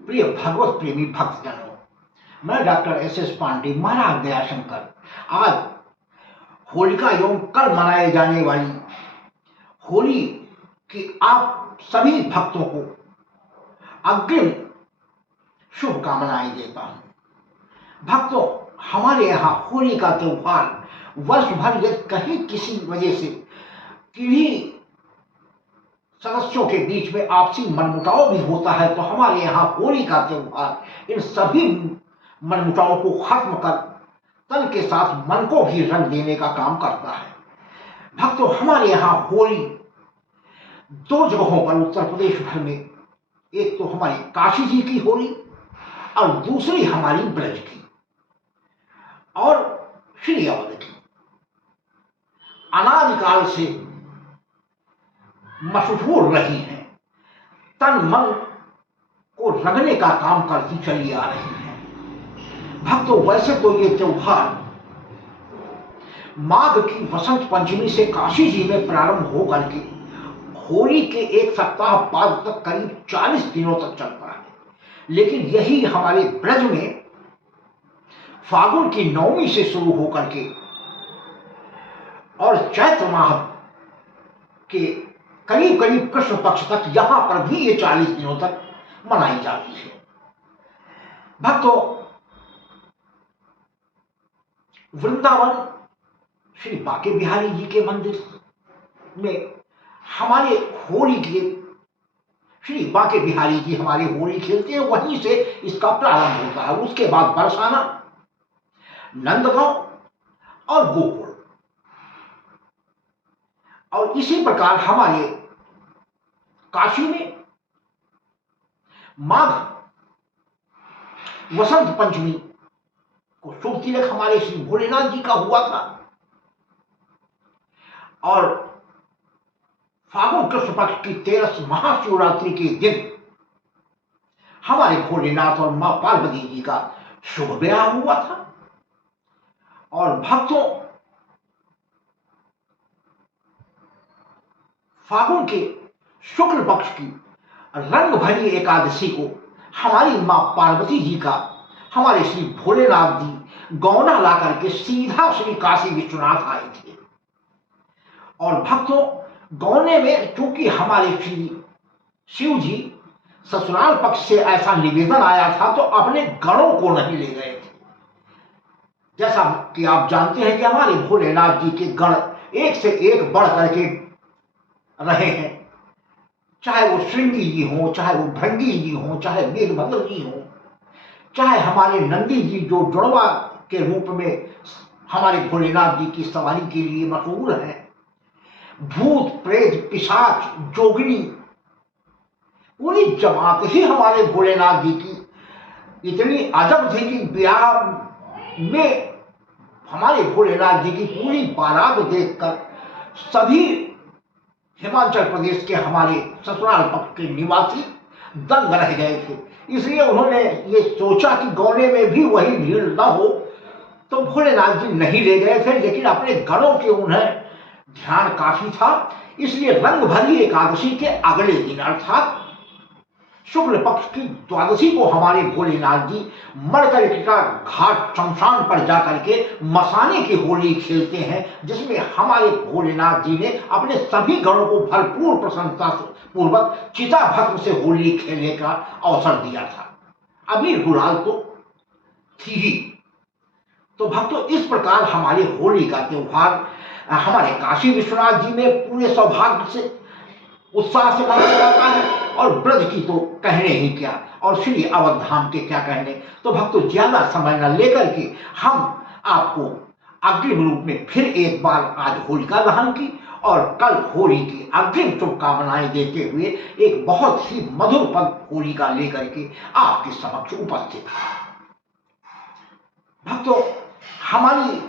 प्रिय भगवत प्रेमी भक्तजनों, मैं डॉक्टर एस पांडे महाराज दयाशंकर आज होलिका एवं कल मनाए जाने वाली होली की आप सभी भक्तों को अग्रिम शुभकामनाएं देता हूं। भक्तों, हमारे यहाँ होली का त्योहार वर्ष भर यदि कहीं किसी वजह से किन्हीं सदस्यों के बीच में आपसी मनमुटाव भी होता है तो हमारे यहाँ होली का त्योहार इन सभी मनमुटावों को खत्म कर तन के साथ मन को भी रंग देने का काम करता है। भक्तों, हमारे यहाँ होली दो जगहों पर उत्तर प्रदेश भर में, एक तो हमारी काशी जी की होली और दूसरी हमारी ब्रज की और श्री अवध की। अनादिकाल से मशहूर रही हैं, तन मन को रंगने का काम करती चली आ रही हैं। भक्तों, वैसे तो ये त्योहार माघ की वसंत पंचमी से काशी जी में प्रारंभ होकर के होली के एक सप्ताह बाद तक करीब 40 दिनों तक चलता है, लेकिन यही हमारे ब्रज में फागुन की नवमी से शुरू होकर के और चैत्र माह के करीब करीब कृष्ण पक्ष तक यहां पर भी ये 40 दिनों तक मनाई जाती है। भक्तों, वृंदावन श्री बांके बिहारी जी के मंदिर में हमारे होली के श्री बांके बिहारी जी हमारे होली खेलते हैं, वहीं से इसका प्रारंभ होता है। उसके बाद बरसाना, नंदगांव और गोकुल, और इसी प्रकार हमारे काशी में माघ वसंत पंचमी को शुभ तिलक हमारे श्री भोलेनाथ जी का हुआ था और फागुन कृष्ण पक्ष की 13 महाशिवरात्रि के दिन हमारे भोलेनाथ और मां पार्वती जी का शुभ विवाह हुआ था। और भक्तों, फागुन के शुक्ल पक्ष की रंग भरी एकादशी को हमारी मां पार्वती जी का हमारे श्री भोलेनाथ जी गौना ला करके सीधा श्री काशी विश्वनाथ आए थे। और भक्तों, गौने में चूंकि हमारे श्री शिव जी ससुराल पक्ष से ऐसा निवेदन आया था तो अपने गणों को नहीं ले गए थे। जैसा कि आप जानते हैं कि हमारे भोलेनाथ जी के गण एक से एक बढ़ करके रहे हैं, चाहे वो श्रृंगी जी हो, चाहे वो भृंगी जी हो, चाहे वीरभद्र जी हो, चाहे हमारे नंदी जी जो जुड़वा के रूप में हमारे भोलेनाथ जी की सवारी के लिए मशहूर है, भूत प्रेत पिशाच जोगिनी पूरी जमात ही हमारे भोलेनाथ जी की इतनी अजब थी कि ब्याह में हमारे भोलेनाथ जी की पूरी बारात देखकर सभी हिमाचल प्रदेश के हमारे ससुराल पक्ष के निवासी दंग रह गए थे। इसलिए उन्होंने ये सोचा कि गौने में भी वही भीड़ न हो, तो भोलेनाथ जी नहीं ले गए थे, लेकिन अपने गणों के उन्हें ध्यान काफी था। इसलिए रंग भरी एकादशी के अगले दिन अर्थात शुक्ल पक्ष की द्वादशी को हमारे भोलेनाथ जी मणकर्णिका घाट शमशान पर जाकर के मसाने की होली खेलते हैं, जिसमें हमारे भोलेनाथ जी ने अपने सभी गणों को भरपूर प्रसन्नता पूर्वक चिता भस्म से होली खेलने का अवसर दिया था। अबीर गुलाल तो थी ही। तो भक्तों, इस प्रकार हमारे होली का त्योहार हमारे काशी विश्वनाथ जी में पूरे सौभाग्य से उत्साह से मनाया जाता है और ब्रज की तो कहने ही क्या, और श्री अवध धाम के क्या कहने। तो भक्तों, ज्यादा समय न लेकर के हम आपको अग्रिम रूप में फिर एक बार आज होलिका दहन की और कल होली की अग्रिम शुभकामनाएं देते हुए एक बहुत ही मधुर पद होलिका लेकर के आपके समक्ष उपस्थित है। भक्तों, हमारी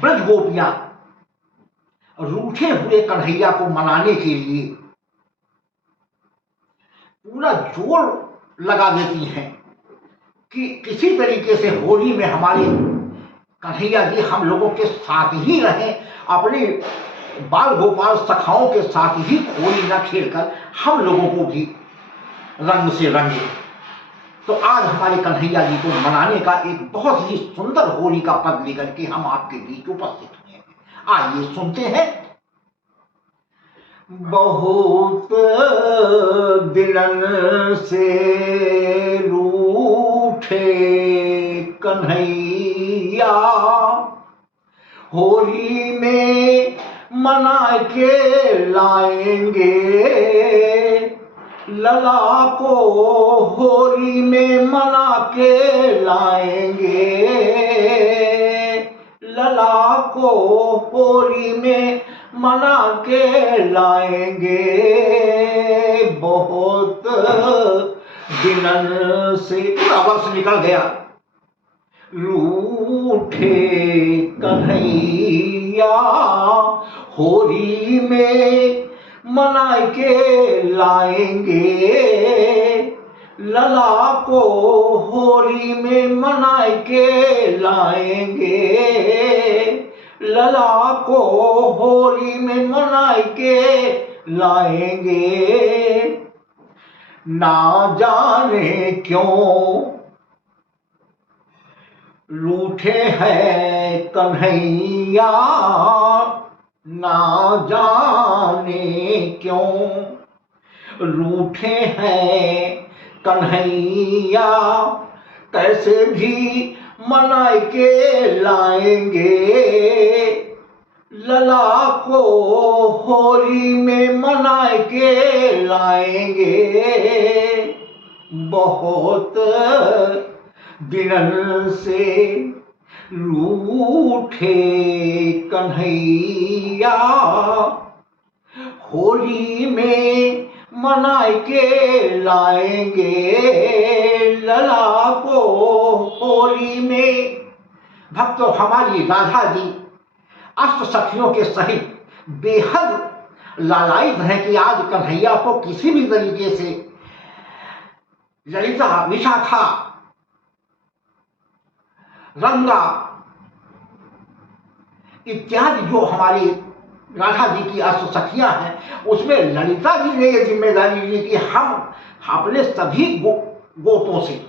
ब्रज गोपियां रूठे हुए कन्हैया को मनाने के लिए पूरा जोर लगा देती हैं कि किसी तरीके से होली में हमारे कन्हैया जी हम लोगों के साथ ही रहें, अपने बाल गोपाल सखाओं के साथ ही होली न खेलकर हम लोगों को भी रंग से रंगे। तो आज हमारे कन्हैया जी को मनाने का एक बहुत ही सुंदर होली का पद लेकर के हम आपके बीच उपस्थित हुए हैं। आइए सुनते हैं। बहुत दिनन से रूठे कन्हैया, होली में मना के लाएंगे लला को, होली में मना के लाएंगे लला को, होली में मना के लाएंगे। बहुत दिनन से पूरा वर्ष निकल गया, रूठे कन्हैया होली में मना के लाएंगे लला को, होली में मना के लाएंगे लला को, होली में मना के लाएंगे। ना जाने क्यों रूठे हैं कन्हैया, ना जाने क्यों रूठे हैं कन्हैया, कैसे भी मना के लाएंगे लला को, होली में मना के लाएंगे। बहुत दिनन से रूठे कन्हैया, होली में मना के लाएंगे लला को, होली में। भक्तों, हमारी राधा जी अष्ट सखियों के सहित बेहद लालायित हैं कि आज कन्हैया को किसी भी तरीके से ललिता, विशाखा, रंगा इत्यादि जो हमारी राधा जी की अष्ट सखियां हैं, उसमें ललिता जी ने यह जिम्मेदारी ली कि हम अपने सभी गोपों से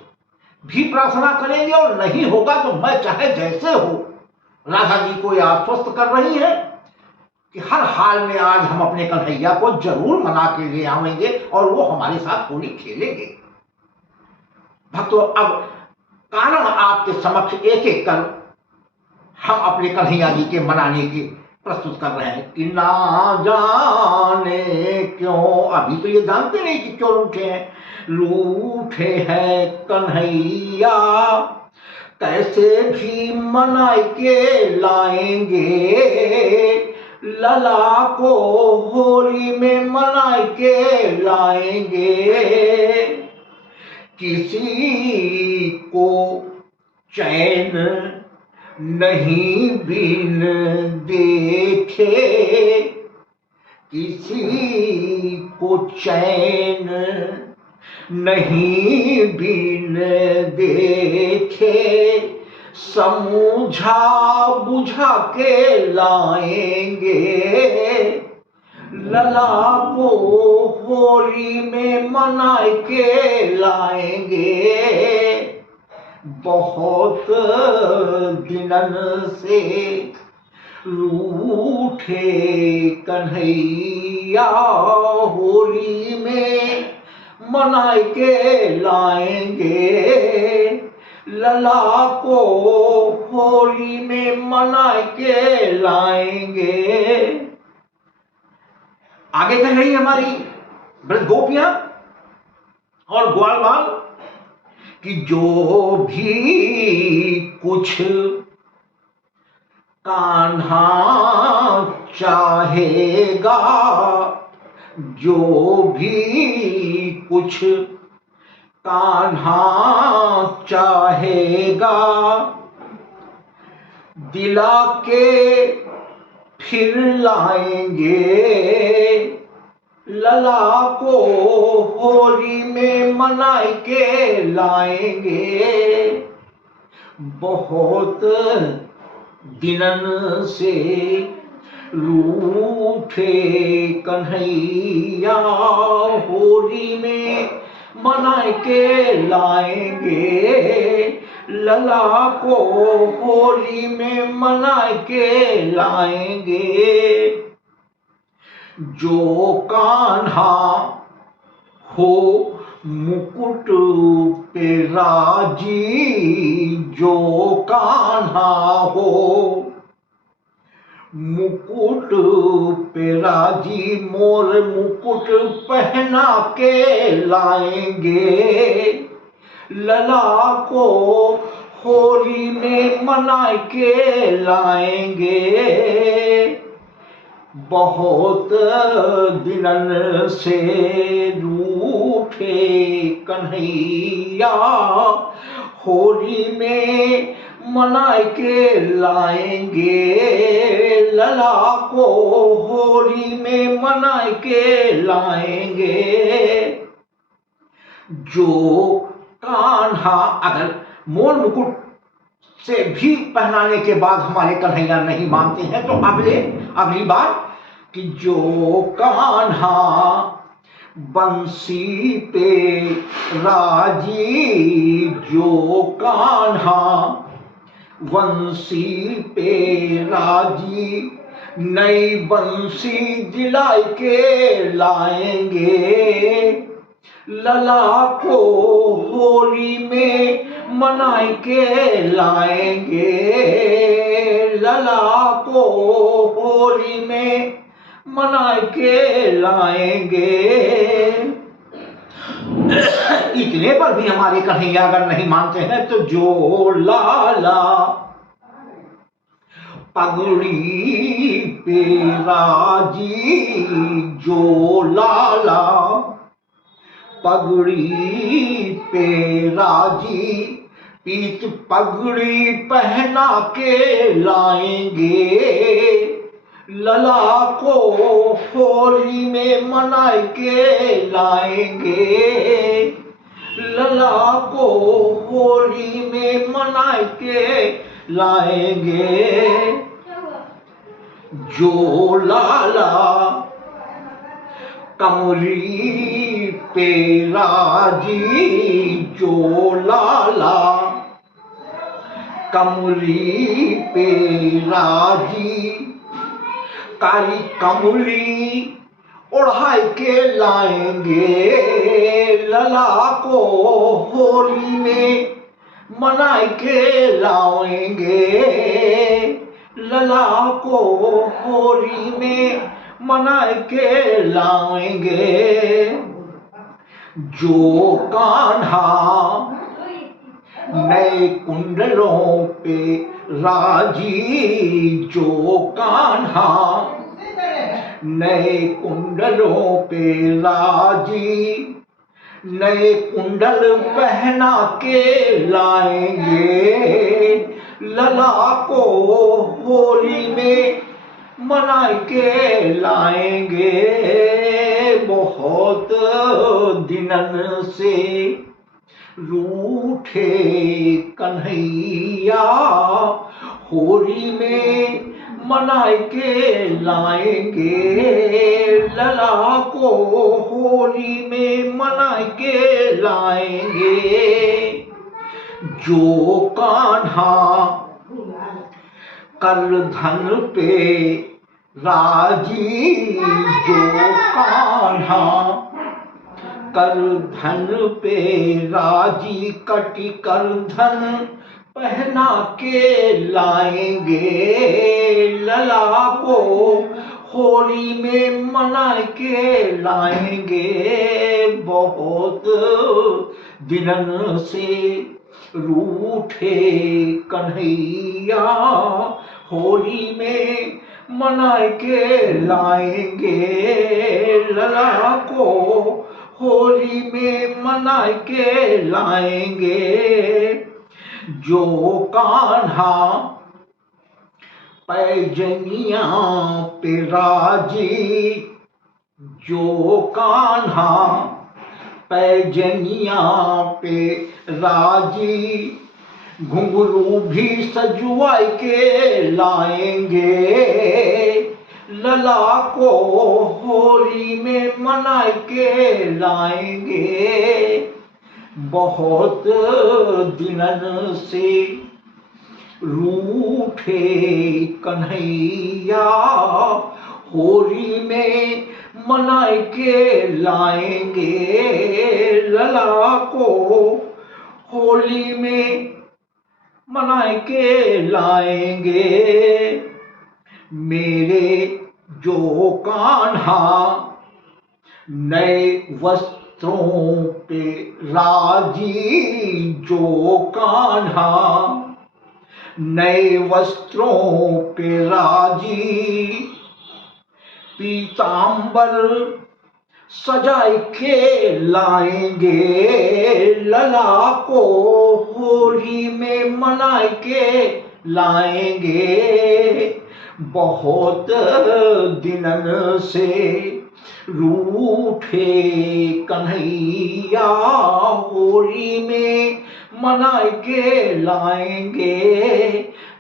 भी प्रार्थना करेंगे और नहीं होगा तो मैं चाहे जैसे हो। राधा जी को यह आश्वस्त कर रही है कि हर हाल में आज हम अपने कन्हैया को जरूर मना के ले आएंगे और वो हमारे साथ होली खेलेंगे। भक्तों, अब कारण आपके समक्ष एक एक कर हम अपने कन्हैया जी के मनाने के प्रस्तुत कर रहे हैं कि ना जाने क्यों, अभी तो ये जानते नहीं कि क्यों रूठे हैं। रूठे हैं कन्हैया, कैसे भी मना के लाएंगे लला को, होली में मना के लाएंगे। किसी को चैन नहीं बिन देखे, किसी को चैन नहीं बिन देखे, समझा बुझा के लाएंगे लला को, होली में मना के लाएंगे। बहुत दिनन से रूठे कन्हैया, होली में मना के लाएंगे लला को, होली में मना के लाएंगे। आगे कह रही हमारी ब्रज गोपियां और ग्वाल बाल कि जो भी कुछ कान्हा चाहेगा, जो भी कुछ कान्हा चाहेगा, दिला के फिर लाएंगे लला को, होली में मना के लाएंगे। बहुत दिनन से रूठे कन्हैया, होली में मना के लाएंगे, लला को होली में मना के लाएंगे। जो कान्हा हो मुकुट पे राजी, जो कान्हा हो मुकुट पे राजी, मोर मुकुट पहना के लाएंगे, लला को होली में मना के लाएंगे। बहुत दिनन से रूठे कन्हैया, होली में मना के लाएंगे, लला को होली में मना के लाएंगे। जो कान्हा अगर मोर मुकुट से भी पहनाने के बाद हमारे कन्हैया नहीं मानते हैं तो अगली बार कि जो कान्हा बंसी पे राजी, जो कान्हा बंसी पे राजी, नई बंसी दिलाई के लाएंगे, लला को होली में मना के लाएंगे, लला को होली में मना के लाएंगे। इतने पर भी हमारे कन्हैया अगर नहीं मानते हैं तो जो लाला पगड़ी पे राजी, जो लाला पगड़ी पे राजी, पीत पगड़ी पहना के लाएंगे, लला को होली में मना के लाएंगे, लला को होली में मना के लाएंगे। जो लाला कमरी पे राजी, जो लाला कमरी पे राजी, काली कमली ओढ़ाई के लाएंगे, लला को होली में मना के लाएंगे, लला को होली में मना के लाएंगे। जो कान्हा नए कुंडलों पे राजी, जो कान्हा नए कुंडलों पे राजी, नए कुंडल पहना के लाएंगे, लला को होली में मना के लाएंगे। बहुत दिनन से रूठे कन्हैया, होली में मना के लाएंगे, लला को होली में मना के लाएंगे। जो कान्हा करधन पे राजी, जो कान्हा करधन पे राजी, कटी करधन पहना के लाएंगे, लला को होली में मना के लाएंगे। बहुत दिनन से रूठे कन्हैया, होली में मना के लाएंगे, लला को होली में मना के लाएंगे। जो कान्हा पैजनिया पे राजी, जो कान्हा पैजनिया पे राजी, घुंघरू भी सजवाई के लाएंगे, लला को होली में मना के लाएंगे। बहुत दिनन से रूठे कन्हैया होली में मना के लाएंगे। लला को होली में मना के लाएंगे। मेरे जो कान्हा नए वस्त्रों पे राजी, जो कान्हा नए वस्त्रों पे राजी, पीतांबर सजाए के लाएंगे। लला को होली में मना के लाएंगे। बहुत दिनन से रूठे कन्हैया होली में मना के लाएंगे।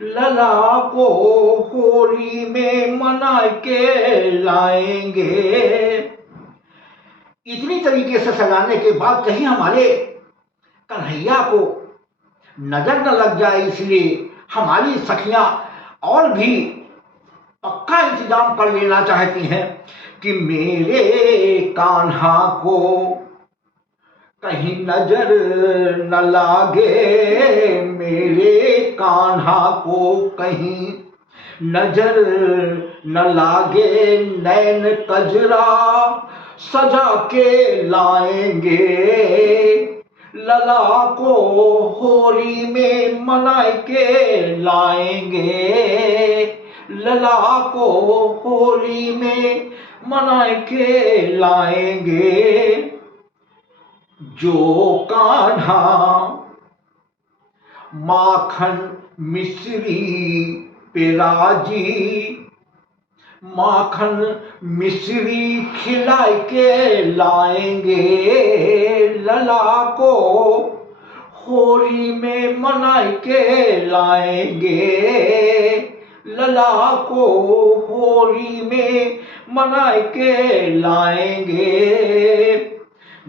लला को होली में मना के लाएंगे। इतनी तरीके से सजाने के बाद कहीं हमारे कन्हैया को नजर न लग जाए, इसलिए हमारी सखियां और भी पक्का इंतजाम कर लेना चाहती हैं कि मेरे कान्हा को कहीं नजर न लागे। मेरे कान्हा को कहीं नजर न लागे। नैन कजरा सजा के लाएंगे। लला को होली में मना के लाएंगे। लला को होली में मना के लाएंगे। जो कान्हा माखन मिश्री पे राजी, माखन मिश्री खिला के लाएंगे। लला को होली में मना के लाएंगे। लला को होली में मना के लाएंगे।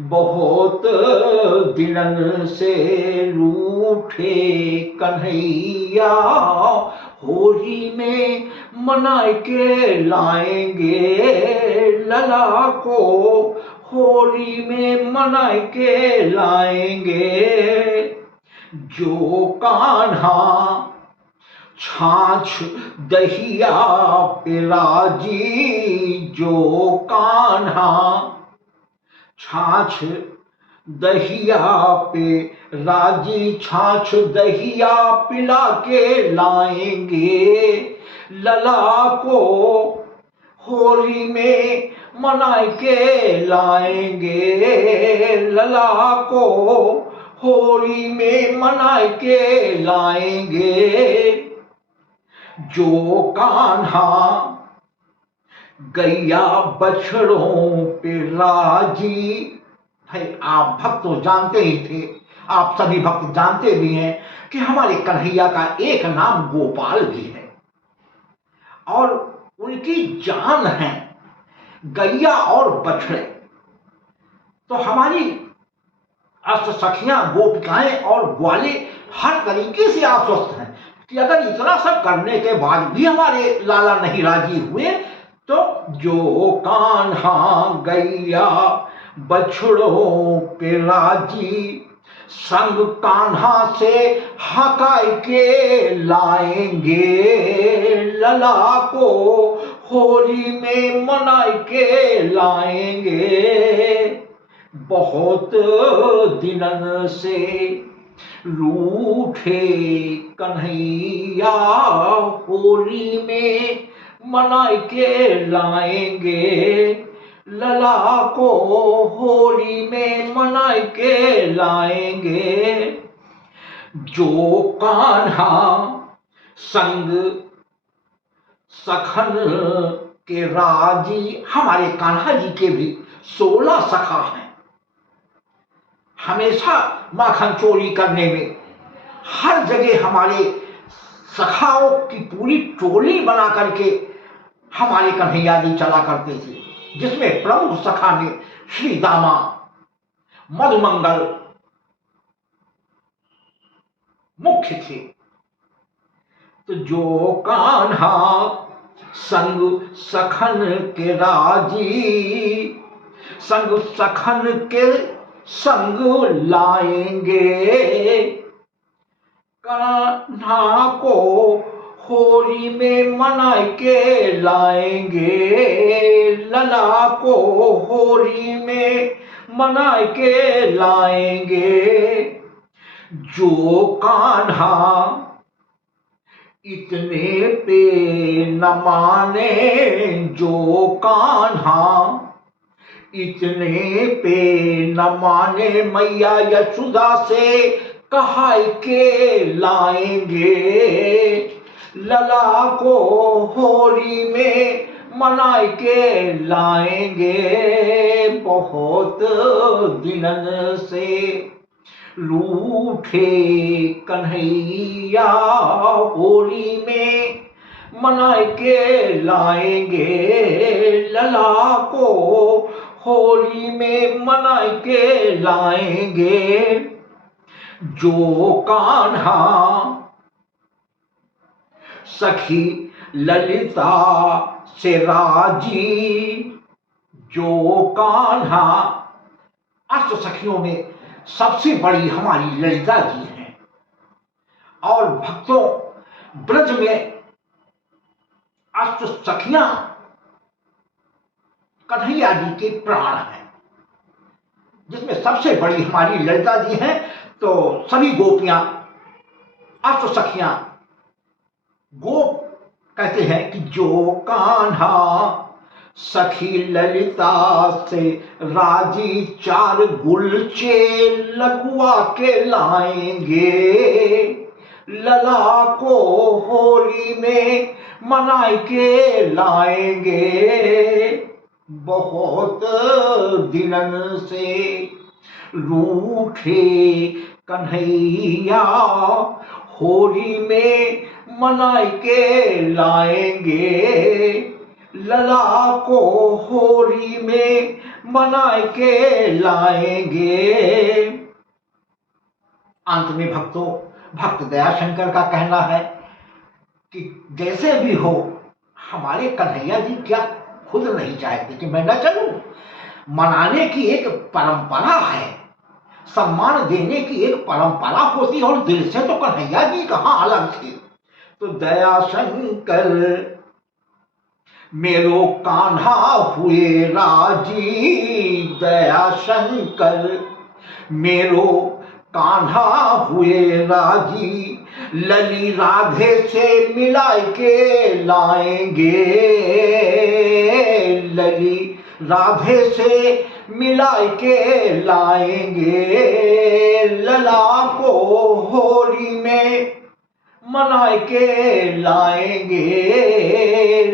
बहुत दिनन से रूठे कन्हैया होली में मना के लाएंगे। लला को होली में मना के लाएंगे। जो कान्हा छाछ दहिया पे राजी, जो कान्हा छाछ दहिया पे राजी, छाछ दहिया पिला के लाएंगे। लला को होली में मना के लाएंगे। लला को होली में मना के लाएंगे। जो कान्हा गैया बछड़ों पे राजी, भाई आप भक्त तो जानते ही थे, आप सभी भक्त जानते भी हैं कि हमारे कन्हैया का एक नाम गोपाल भी है और उनकी जान है गैया और बछड़े। तो हमारी अष्ट सखियां, गोपिकाएं और ग्वाले हर तरीके से आश्वस्त हैं कि अगर इतना सब करने के बाद भी हमारे लाला नहीं राजी हुए तो जो कान्हा गैया बछड़ों पे राजी, संग कान्हा से हकाई के लाएंगे। लला को होली में मना के लाएंगे। बहुत दिनन से रूठे कन्हैया होली में मना के लाएंगे। लला को होली में मना के लाएंगे। जो कान्हा संग सखन के राजी, हमारे कान्हा जी के भी 16 सखा हैं। हमेशा माखन चोरी करने में हर जगह हमारे सखाओं की पूरी टोली बना करके हमारे कन्हैया जी चला करते थे, जिसमें प्रमुख सखा ने श्री दामा, मधुमंगल मुख्य थे। तो जो कान्हा संग सखन के राजी, संग सखन के संग लाएंगे, कान्हा को होली में मना के लाएंगे, लला को होली में मना के लाएंगे। जो कान्हा इतने पे न माने, जो कान्हा इतने पे न माने, मैया यशोदा से कहा के लाएंगे, लला को होली में मना के लाएंगे। बहुत दिनन से रूठे कन्हैया होली में मना के लाएंगे, लला को होली में मना के लाएंगे। जो कान्हा सखी ललिता से राजी, जो कान्हा अष्ट सखियों में सबसे बड़ी हमारी ललिता जी हैं, और भक्तों ब्रज में अष्ट सखियां कन्हैया जी के प्राण हैं, जिसमें सबसे बड़ी हमारी ललिता जी हैं। तो सभी गोपियां अष्ट सखियां गोप कहते हैं कि जो कान्हा सखी ललिता से राजी, चार गुलचे लकुआ के लाएंगे, लला को होली में मना के लाएंगे। बहुत दिनन से रूठे कन्हैया होली में मना के लाएंगे, लला को होली में मना के लाएंगे। अंत में भक्तों, भक्त दयाशंकर का कहना है कि जैसे भी हो, हमारे कन्हैया जी क्या खुद नहीं चाहते कि मैं न चलूं? मनाने की एक परंपरा है, सम्मान देने की एक परंपरा होती है, और दिल से तो कन्हैया जी कहाँ अलग थे। तो दयाशंकर मेरो कान्हा हुए राजी, दयाशंकर मेरो कान्हा हुए राजी, लली राधे से मिला के लाएंगे, लली राधे से मिला के लाएंगे, लला को होली में मना के लाएंगे,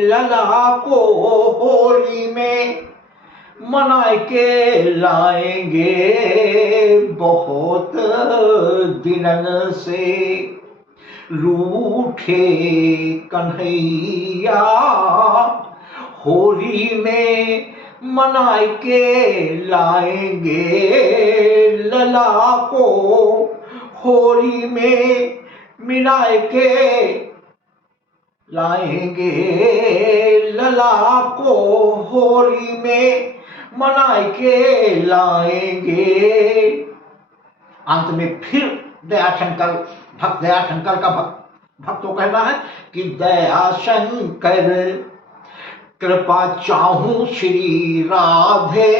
लला को होली में मना के लाएंगे। बहुत दिनन से रूठे कन्हैया होली में मना के लाएंगे, लला को होली में मिला के लाएंगे, लला को होली में मना के लाएंगे। अंत में फिर दयाशंकर, भक्त दयाशंकर का भक्तों कहना है कि दयाशंकर कृपा चाहूं श्री राधे,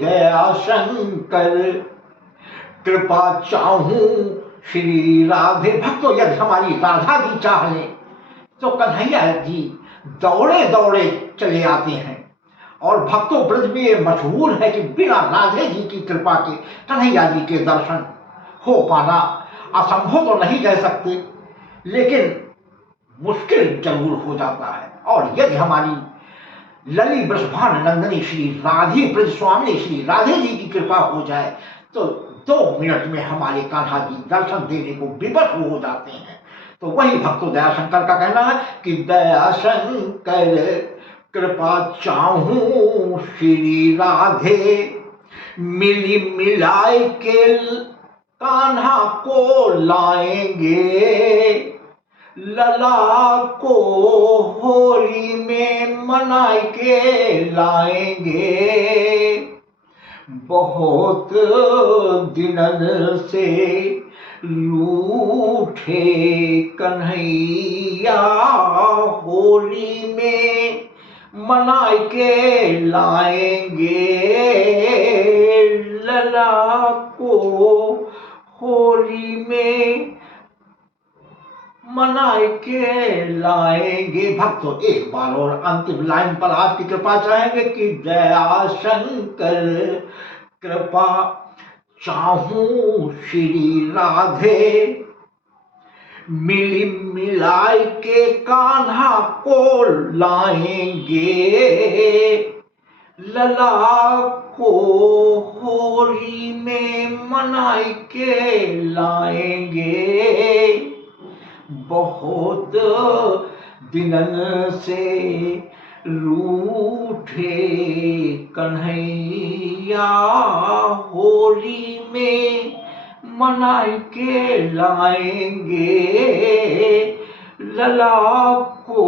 दयाशंकर कृपा चाहूं श्री राधे। भक्तों, यदि हमारी राधा जी चाह लें तो कन्हैया जी दौड़े दौड़े चले आते हैं, और भक्तों ब्रज में ये मशहूर है कि बिना राधे जी की कृपा के कन्हैया जी के दर्शन हो पाना असंभव तो नहीं कह सकते, लेकिन मुश्किल जरूर हो जाता है। और यदि हमारी लली वृषभान नंदनी श्री राधे ब्रज स्वामी श्री राधे जी की कृपा हो जाए तो 2 मिनट में हमारे कान्हा जी दर्शन देने को विवश हो जाते हैं। तो वही भक्तों दयाशंकर का कहना है कि दयाशंकर कृपा चाहूं श्री राधे, मिली मिलाए के कान्हा को लाएंगे, लला को होली में मनाए के लाएंगे। बहुत दिनन से रूठे कन्हैया, होली में मनाए के लाएंगे, लला को होली में मनाए के लाएंगे। भक्तों एक बार और अंतिम लाइन पर आपकी कृपा चाहेंगे कि दया शंकर कृपा चाहूं श्री राधे, मिली मिलाए के कान्हा को लाएंगे, लला को होली में मनाए के लाएंगे। बहुत दिनन से रूठे कन्हैया, होली में मनाए के लाएंगे, लला को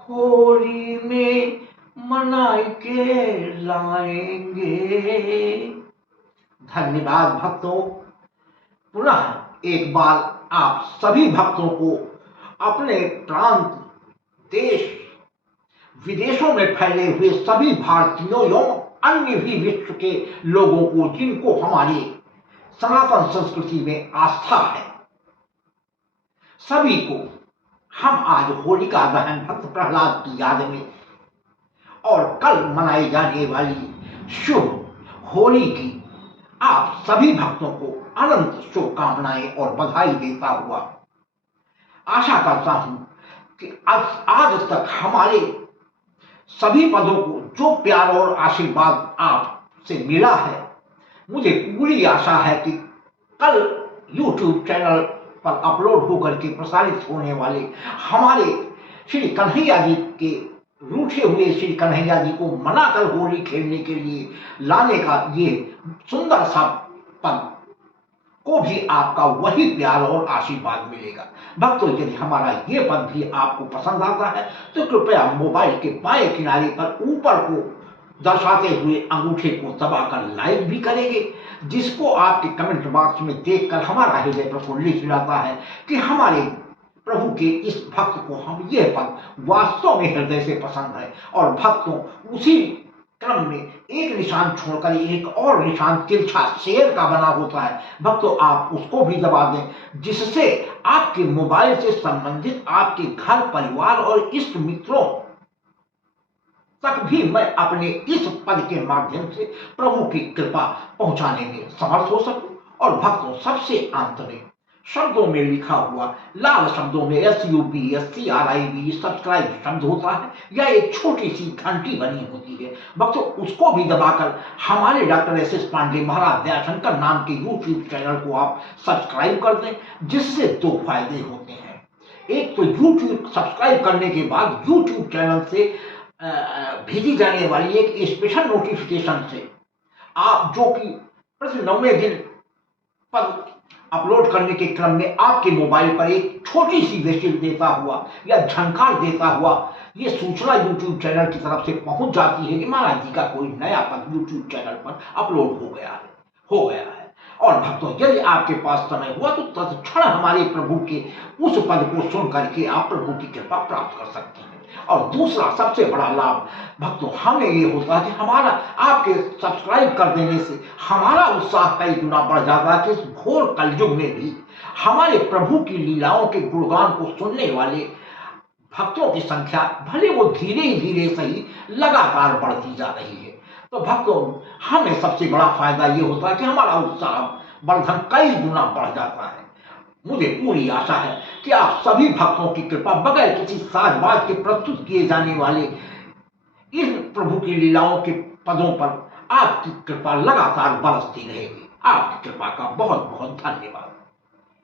होली में मनाए के लाएंगे। धन्यवाद भक्तों। पुनः एक बार आप सभी भक्तों को अपने प्रांत, देश विदेशों में फैले हुए सभी भारतीयों एवं अन्य भी विश्व के लोगों को जिनको हमारी सनातन संस्कृति में आस्था है, सभी को हम आज होलिका दहन भक्त प्रहलाद की याद में और कल मनाई जाने वाली शुभ होली की आप सभी भक्तों को अनंत शुभकामनाएं और बधाई देता हुआ आशा करता हूं कि आज तक हमारे सभी पदों को जो प्यार और आशीर्वाद आपसे मिला है, मुझे पूरी आशा है कि कल YouTube चैनल पर अपलोड होकर के प्रसारित होने वाले हमारे श्री कन्हैया जी के रूठे हुए श्री कन्हैया जी को मनाकर होली खेलने के लिए लाने का ये सुंदर सा पद को भी आपका वही प्यार और आशीर्वाद मिलेगा। भक्तों यदि हमारा ये पद भी आपको पसंद आता है तो कृपया मोबाइल के बाएं किनारे पर ऊपर को दर्शाते हुए अंगूठे को दबाकर लाइक भी करेंगे, जिसको आपके कमेंट बॉक्स में देखकर हमारा हृदय प्रफुल्लित जाता है कि हमारे प्रभु के इस भक्त को हम यह पद वास्तव में हृदय से पसंद है। और भक्तों उसी क्रम में एक निशान छोड़कर एक और निशान तिरछा शेर का बना होता है, भक्तों आप उसको भी दबा दें, जिससे आपके मोबाइल से संबंधित आपके घर परिवार और इष्ट मित्रों तक भी मैं अपने इस पद के माध्यम से प्रभु की कृपा पहुंचाने में समर्थ हो सकूं। और भक्तों सबसे अंत में शब्दों में लिखा हुआ लाल शब्दों में SUB सब्सक्राइब शब्द होता है या एक छोटी सी घंटी बनी होती है, भक्तों उसको भी दबाकर हमारे डॉक्टर SS पांडे महाराज दयाशंकर नाम के YouTube चैनल को आप सब्सक्राइब कर दें, जिससे दो फायदे होते हैं। एक तो YouTube सब्सक्राइब करने के बाद YouTube चैनल से भेजी जाने वाली एक स्पेशल नोटिफिकेशन से आप जो कि प्रति 90 दिन पर अपलोड करने के क्रम में आपके मोबाइल पर एक छोटी सी विजिल देता हुआ या झंकार देता हुआ ये सूचना YouTube चैनल की तरफ से पहुंच जाती है कि महाराज जी का कोई नया पद YouTube चैनल पर अपलोड हो गया है। और भक्तों यदि आपके पास समय हुआ तो तत्क्षण हमारे प्रभु के उस पद को सुन करके आप प्रभु की कृपा प्राप्त कर सकते हैं। और दूसरा सबसे बड़ा लाभ भक्तों हमें ये होता है कि हमारा आपके सब्सक्राइब कर देने से हमारा उत्साह कई गुना बढ़ जाता है कि इस घोर कलयुग में भी हमारे प्रभु की लीलाओं के गुणगान को सुनने वाले भक्तों की संख्या भले वो धीरे धीरे सही लगातार बढ़ती जा रही है। तो भक्तों हमें सबसे बड़ा फायदा ये होता है कि हमारा उत्साह वर्धन कई गुना बढ़ जाता है। मुझे पूरी आशा है कि आप सभी भक्तों की कृपा बगैर किसी साजबाज के प्रस्तुत किए जाने वाले इन प्रभु की लीलाओं के पदों पर आपकी कृपा लगातार बरसती रहेगी। आपकी कृपा का बहुत बहुत धन्यवाद।